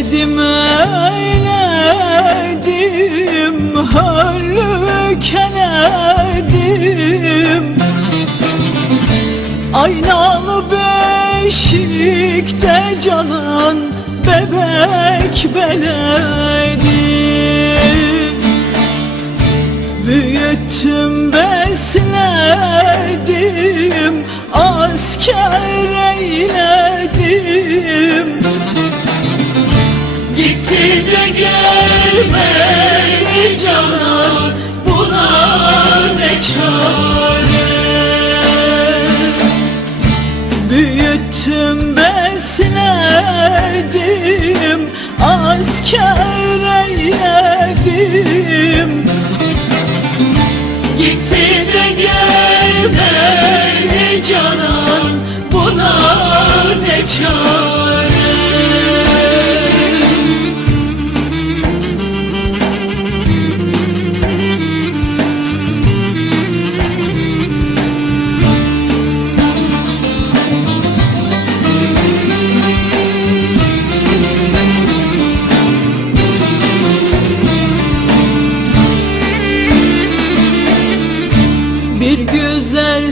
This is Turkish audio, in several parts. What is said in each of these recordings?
Eyledim eyledim Hallük eledim Aynalı beşikte canan Bebek beledi Büyüttüm besledim Asker eyledim. Gelmedi canan buna ne çare? Büyüttüm besledim asker eyledim Gitti de gelmedi canan buna ne çare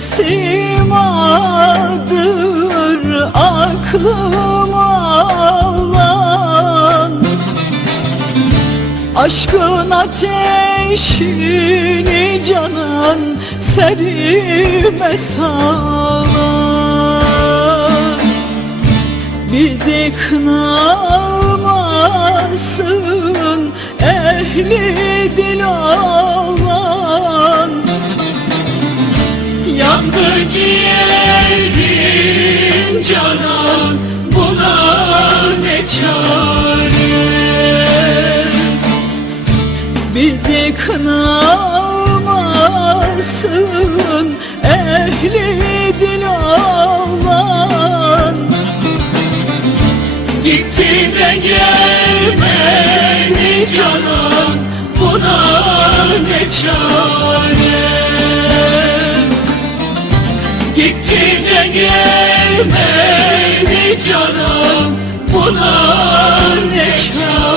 simadır aklıma alan Aşkın ateşini canan serime salan Bizi kınamasın ehli dil olan Yandı ciğerim canan buna ne çare? Bizi kınamasın ehli dil olan. Gitti de gelmedi canan buna ne çare Niyetine gelmedi canım Buna ne çare?